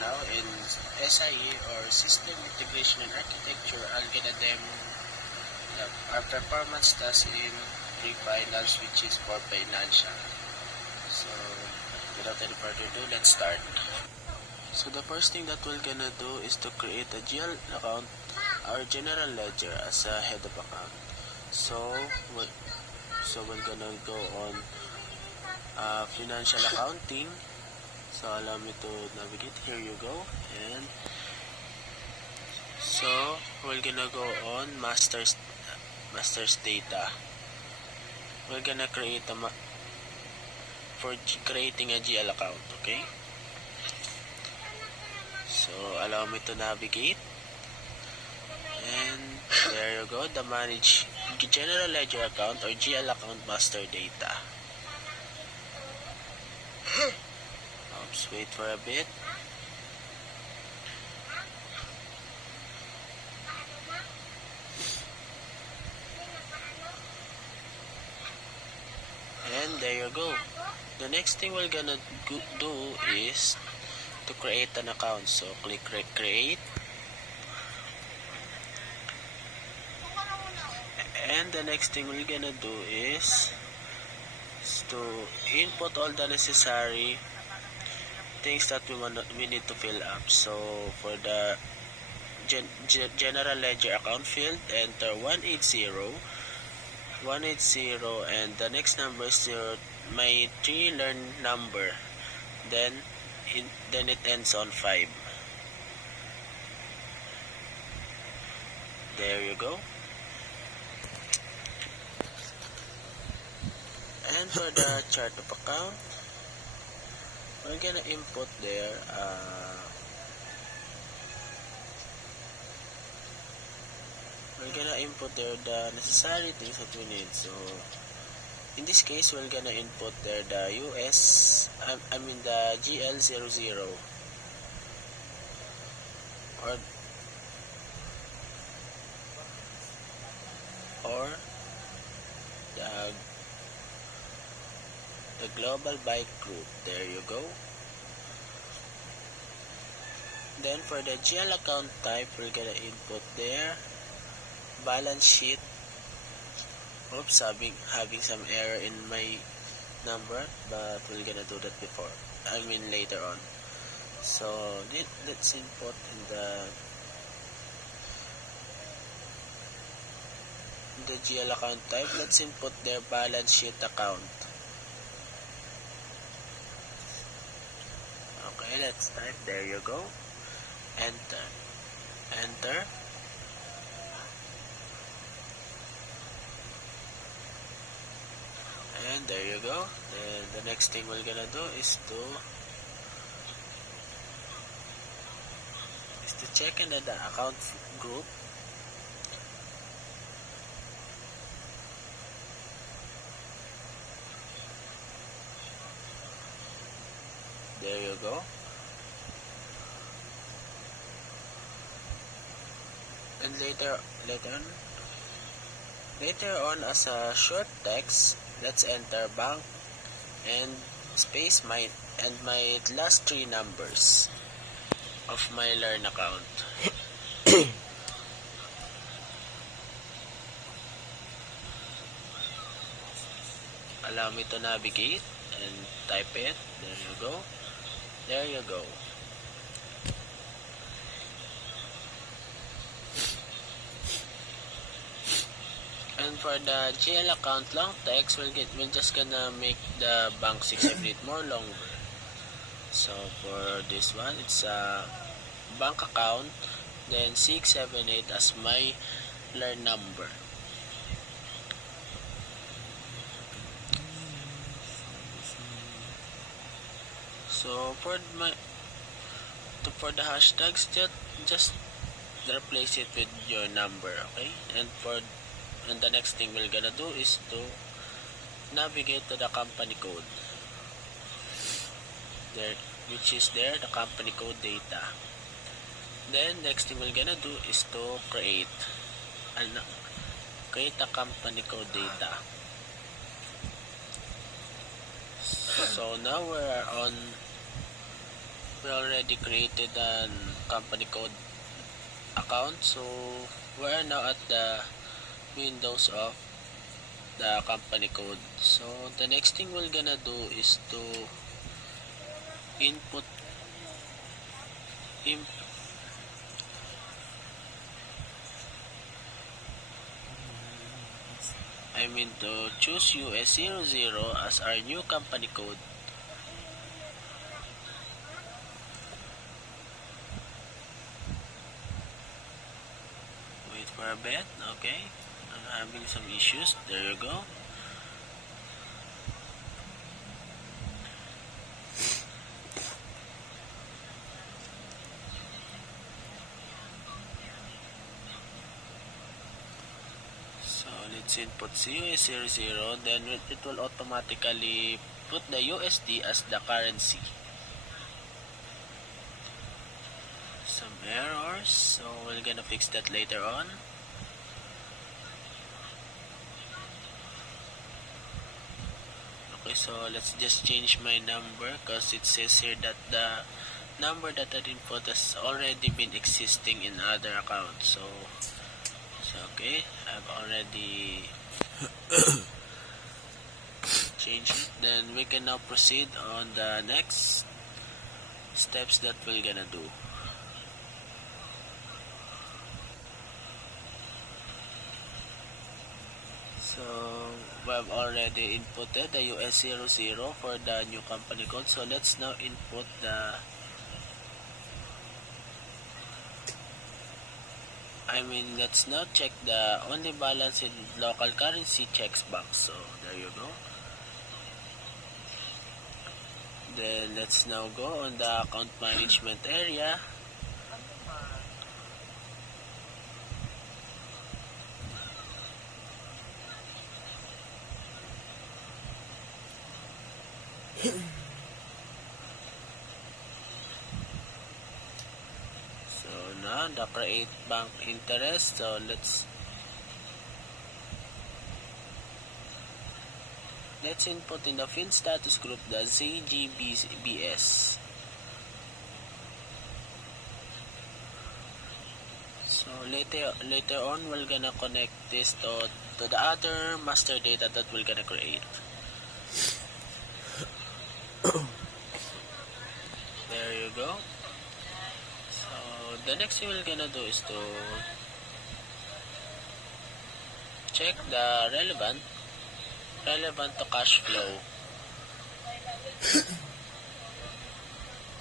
now in SIE or System Integration and Architecture algorithm our performance task in pre-finals, which is for financial. So without any further ado, let's start. So the first thing that we're gonna do is to create a GL account or general ledger as a head of account. So we're gonna go on financial accounting. So allow me to navigate. Here you go. And so we're gonna go on master's data. We're gonna create for creating a GL account. Okay. So allow me to navigate. And there you go. The manage general ledger account or GL account master data. Oops, wait for a bit. And there you go. The next thing we're gonna do is to create an account. So click create. And the next thing we're gonna do is to input all the necessary things that we need to fill up. So for the general ledger account field, enter 180 and the next number is my 3 learn number, then it ends on 5. There you go. And for the chart of account, we're gonna input there the necessary things that we need. So in this case, we're gonna input there the the GL00 or the global bike group. There you go. Then for the GL account type, we're gonna input there balance sheet. Oops, having some error in my number, but we're gonna do that later on. So let's input in the GL account type. Let's input their balance sheet account. Okay, let's type. There you go. Enter. And there you go. And the next thing we're gonna do is to check in the account group. There you go. And later on as a short text, let's enter bank and space my last 3 numbers of my learn account. Allow me to navigate and type it. There you go. And for the GL account long text, we're just gonna make the bank 678 more longer. So for this one, it's a bank account, then 678 as my learn number. So for the hashtags, just replace it with your number, okay? And the next thing we're gonna do is to navigate to the company code. There, which is there, the company code data. Then next thing we're gonna do is to create a company code data. So now we're on we already created an company code account, so we are now at the windows of the company code. So the next thing we're gonna do is to input imp to choose US00 as our new company code. Wait for a bit. Okay, I'm having some issues. There you go. So let's input US00, then it will automatically put the USD as the currency. Some errors, so we're gonna fix that later on. Okay, so let's just change my number because it says here that the number that I input has already been existing in other accounts. So okay, I've already changed it. Then we can now proceed on the next steps that we're gonna do. So we have already inputted the US00 for the new company code. So let's now input let's now check the only balance in local currency checks box. So there you go. Then let's now go on the account management area. So now the create bank interest. So let's input in the fin status group the ZGBS. So later on we're gonna connect this to the other master data that we're gonna create. There you go. So the next thing we're gonna do is to check the relevant to cash flow.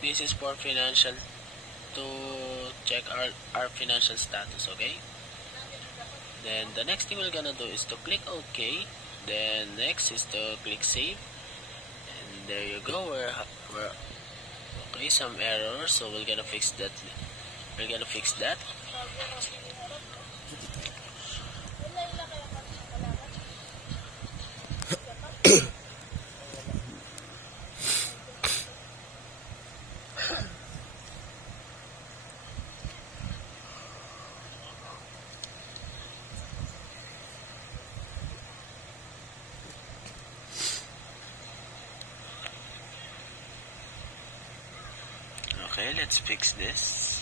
This is for financial, to check our financial status. Okay, then the next thing we're gonna do is to click OK. Then next is to click save, and there you go. We're okay, some errors, so we're gonna fix that. Okay, let's fix this.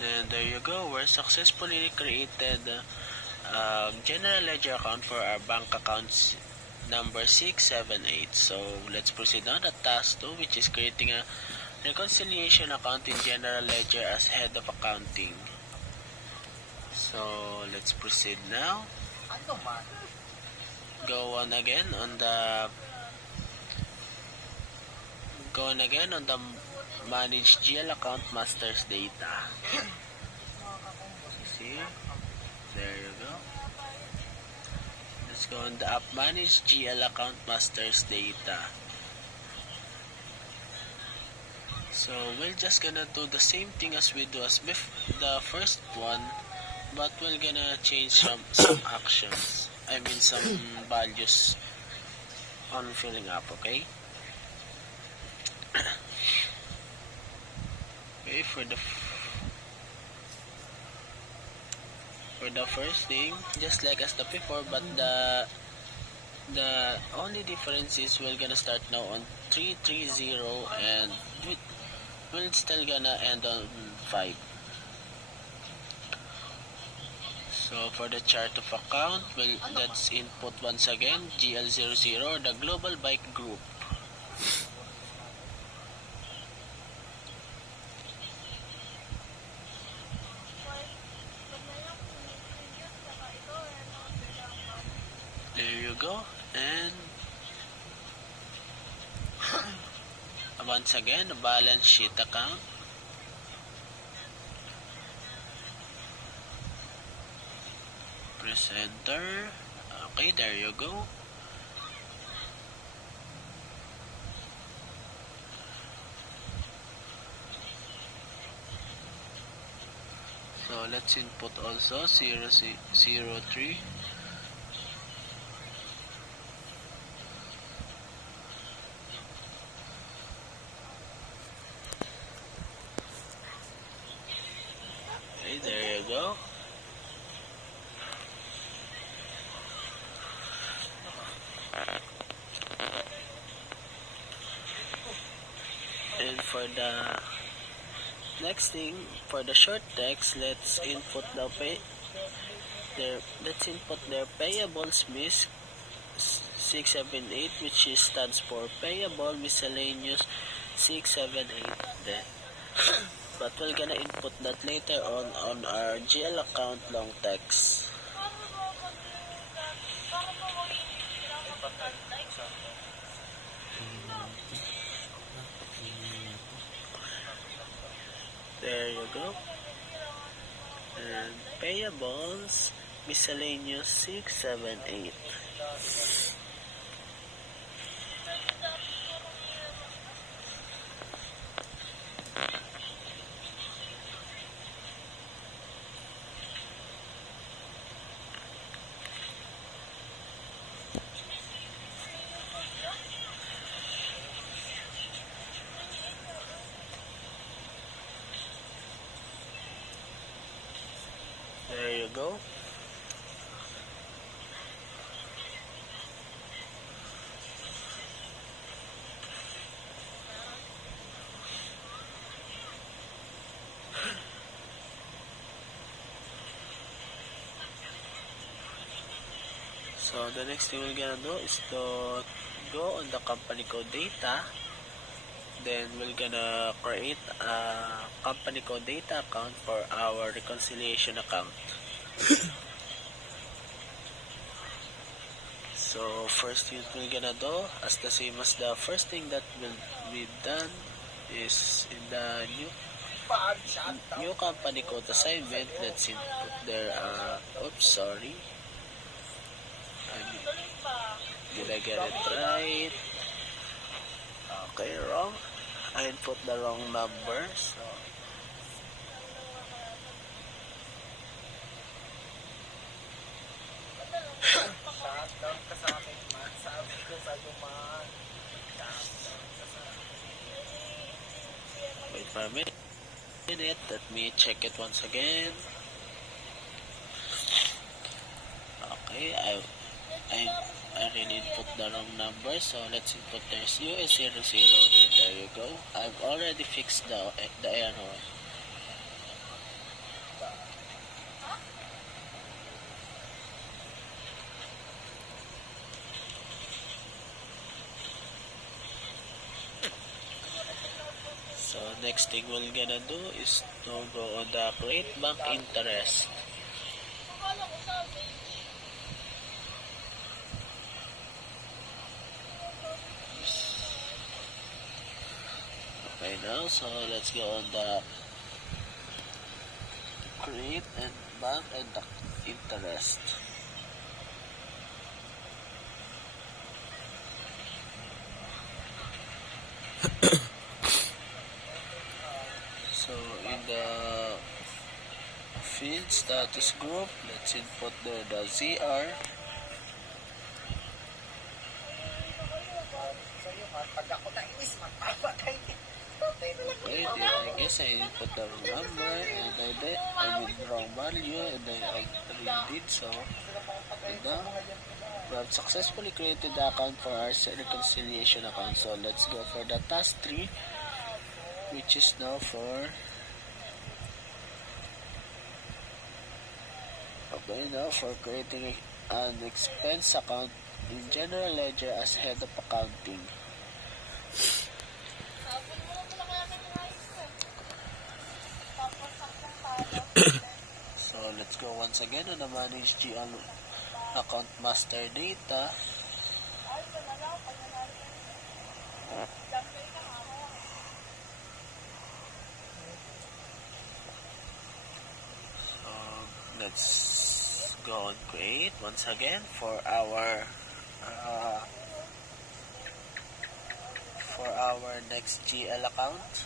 And there you go. We're successfully created general ledger account for our bank accounts number 678. So let's proceed on to task 2, which is creating a reconciliation account in general ledger as head of accounting. So let's proceed now. Go on again on the manage GL account masters data. See, there you go. Let's go on the app manage GL account masters data. So we're just gonna do the same thing as we do as the first one, but we're gonna change some actions. Some values on filling up. Okay. Okay, for the first thing, just like as the before, but the The only difference is we're gonna start now on 330 and we're still gonna end on 5. So for the chart of account, let's input once again GL00, the Global Bike Group. There you go. And once again, the balance sheet account. Presenter. Okay, there you go. So let's input also 003. Okay, there you go. And for the next thing, for the short text, let's input their payables miss 678, which stands for payable miscellaneous 678. Then, but we're gonna input that later on our GL account long text. There you go. And payables miscellaneous 678. There you go. So the next thing we're gonna do is to go on the company code data. Then we're gonna create a company code data account for our reconciliation account. So first thing we're gonna do, as the same as the first thing that will be done, is in the new company code assignment. Let's input there. Oops, sorry. Did I get it right? Okay, wrong. I input the wrong number. So wait for a minute. Let me check it once again. Okay, I really put the wrong number, so let's input there's US00. There you go. I've already fixed the error. So next thing we're gonna do is to go on the create bank interest. Okay, now so let's go on the create and bank and the interest. So in the field status group, let's input there the ZR. Okay, then I guess I input the number and I withdraw value and I already did so. And now, we have successfully created the account for our reconciliation account. So let's go for the task 3, which is now for creating an expense account in general ledger as head of accounting. So let's go once again on the manage GL account master data. So let's go and create once again for our next GL account.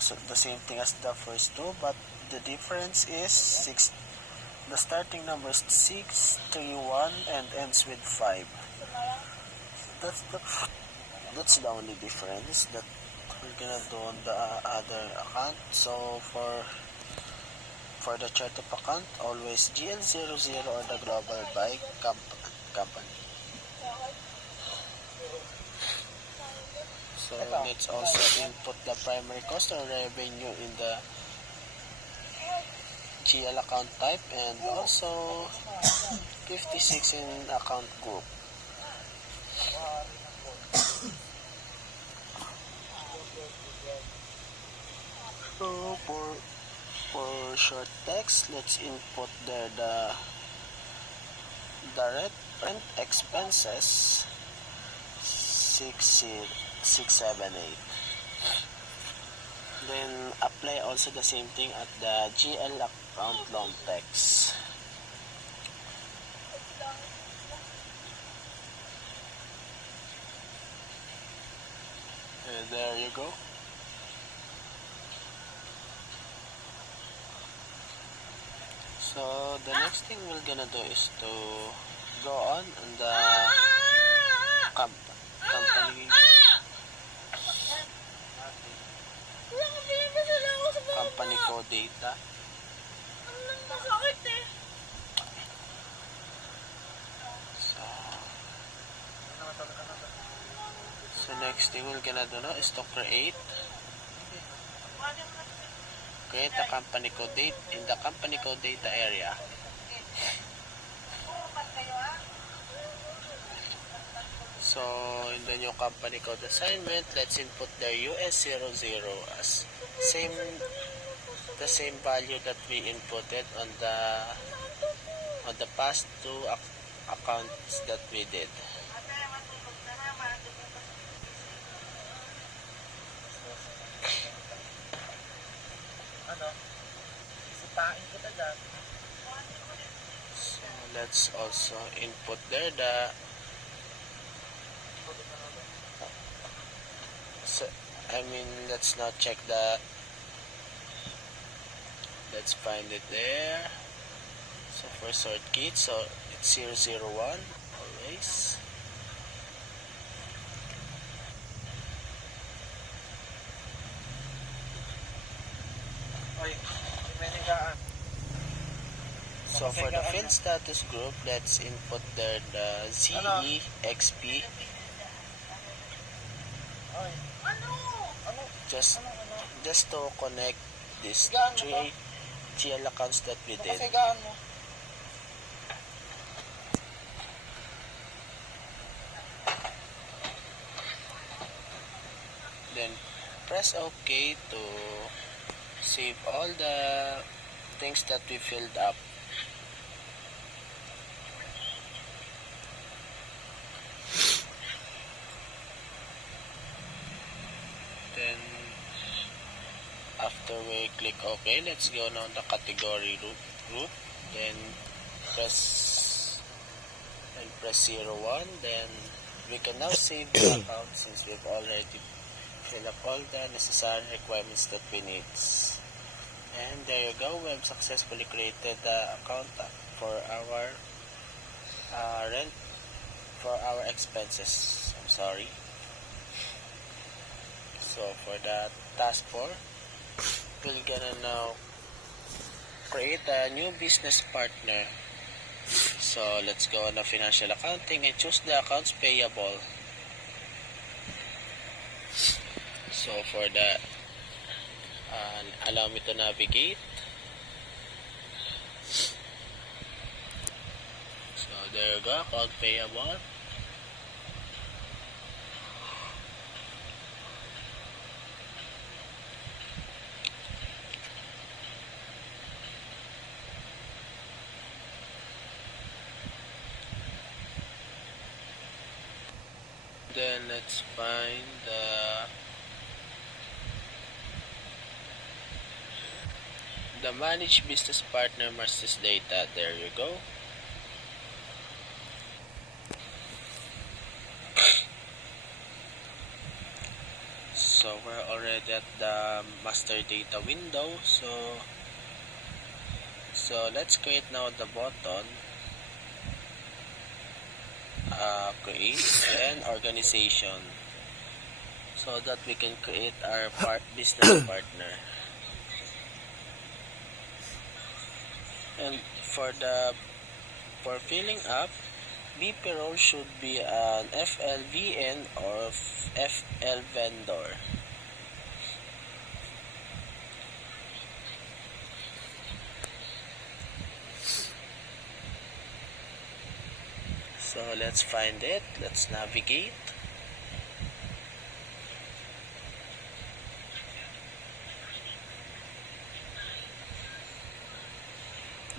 So the same thing as the first two, but the difference is the starting number is 631 and ends with 5. That's the only difference that we're gonna do on the other account. So for the chart of account, always GL00 or the global by company. So let's also input the primary cost or revenue in the GL account type and also 56 in account group. So for short text, let's input there the direct rent expenses 678. Then apply also the same thing at the GL account long text. And there you go. So the next thing we're gonna do is to go on the company code data. So next thing we're gonna do now is to create a company code data in the company code data area. So in the new company code assignment, let's input the US00 as the same value that we inputted on the past two accounts that we did. So let's also input there let's now check let's find it there. So for sort kit, so it's 001 always. So for the field status group, let's input there the ZEXP. Just to connect these 3 GL accounts that we did. Then press OK to save all the things that we filled up. Then after we click OK, let's go on the category group. Then press 01. Then we can now save the account since we've already filled up all the necessary requirements that we need. And there you go, we have successfully created the account for our rent, for our expenses. I'm sorry. So for the task 4, we're gonna now create a new business partner. So let's go on the financial accounting and choose the accounts payable. So for that, allow me to navigate. So there you go, account payable. Then let's find the manage business partner master's data. There you go. So we're already at the master data window. So let's create now the button create an organization, so that we can create our business partner. And for filling up, BP role should be an FLVN or FL vendor. So let's find it. Let's navigate.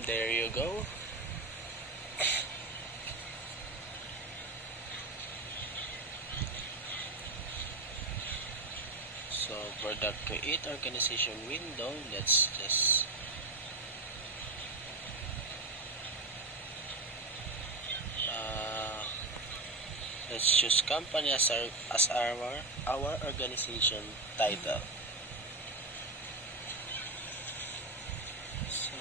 There you go. So for the create organization window, let's just let's choose company as our organization title. So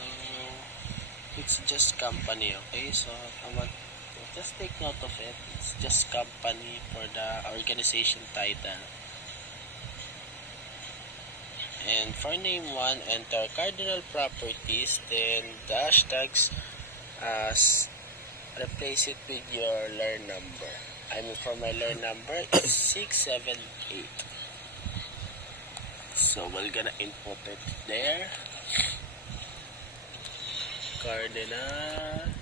it's just company, okay? So I want to just take note of it. It's just company for the organization title. And for name 1, enter cardinal properties, then the hashtags replace it with your learn number. I mean, for my learn number is 678. So we're gonna input it there. Cardinal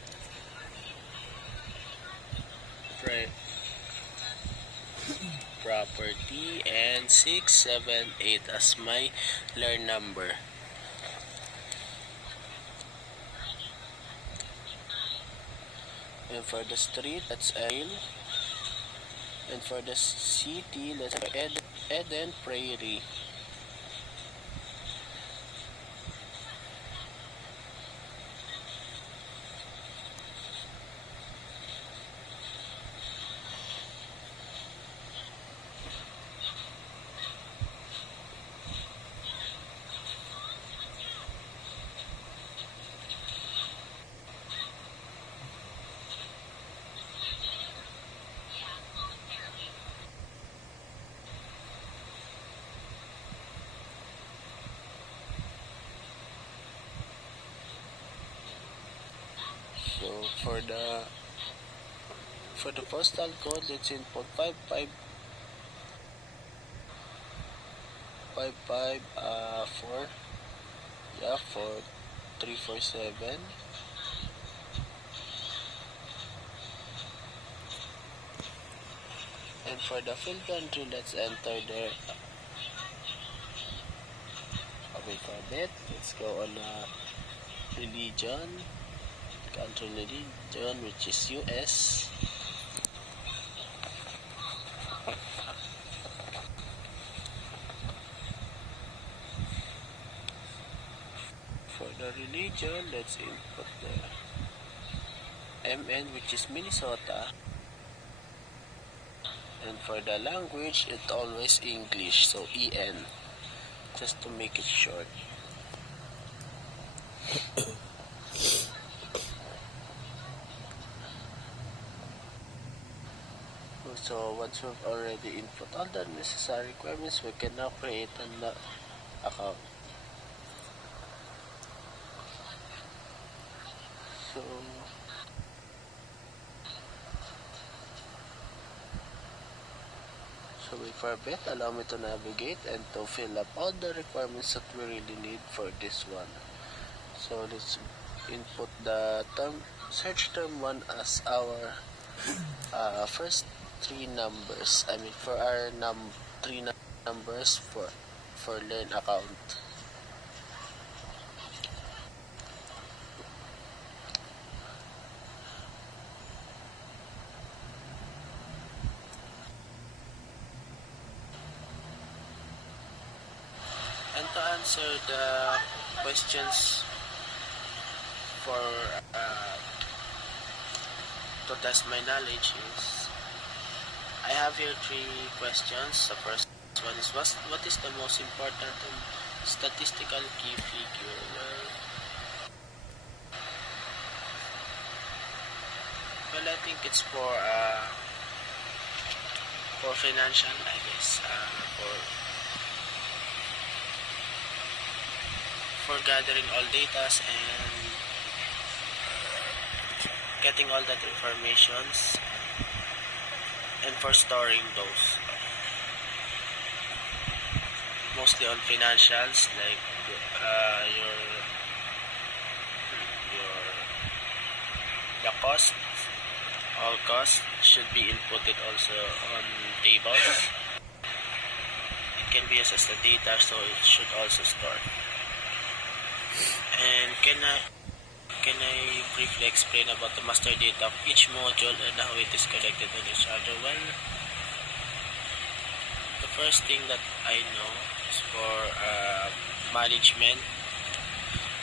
property and 678 as my learn number. And for the street, let's add. And for the city, let's add Eden Prairie. So for the postal code, let's input 55554. Yeah, 4347. And for the field country, let's enter there. Okay, for that, let's go on religion, country religion, which is US. For the religion, let's input the MN, which is Minnesota. And for the language, it's always English, so EN, just to make it short. So once we've already input all the necessary requirements, we can now create an account. So before a bit, allow me to navigate and to fill up all the requirements that we really need for this one. So let's input the search term 1 as our first three numbers. For our three numbers for learn account. And to answer the questions for to test my knowledge is, I have here three questions. The first one is, what is the most important statistical key figure? Well, I think it's for financial, I guess, for gathering all data and getting all that informations, and for storing those, mostly on financials, like the cost. All costs should be inputted also on tables. It can be used as the data, so it should also store. And can I briefly explain about the master data of each module and how it is connected with each other? Well, the first thing that I know is for management.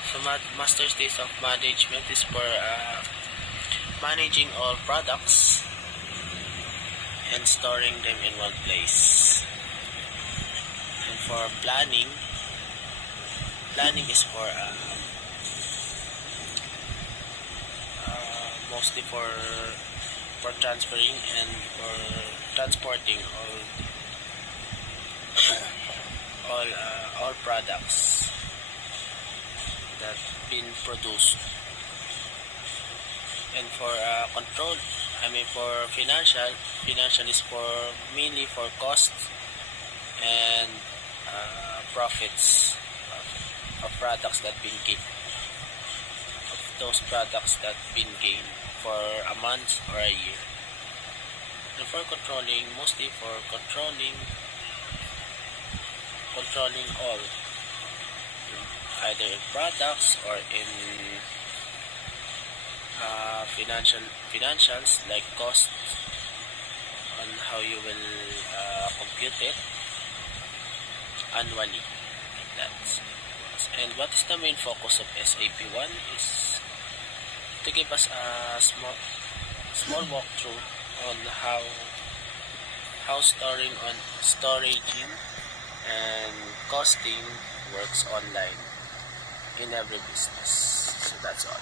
So master data of management is for managing all products and storing them in one place. And for planning is for mostly for transferring and for transporting all products that been produced. And for control, for financial is mainly for cost and profits of products that been gained, for a month or a year. And for controlling, mostly for controlling all, either in products or in financials, like cost, on how you will compute it annually, like that. And what is the main focus of SAP 1 is to give us a small walkthrough on how storaging and costing works online in every business. So that's all.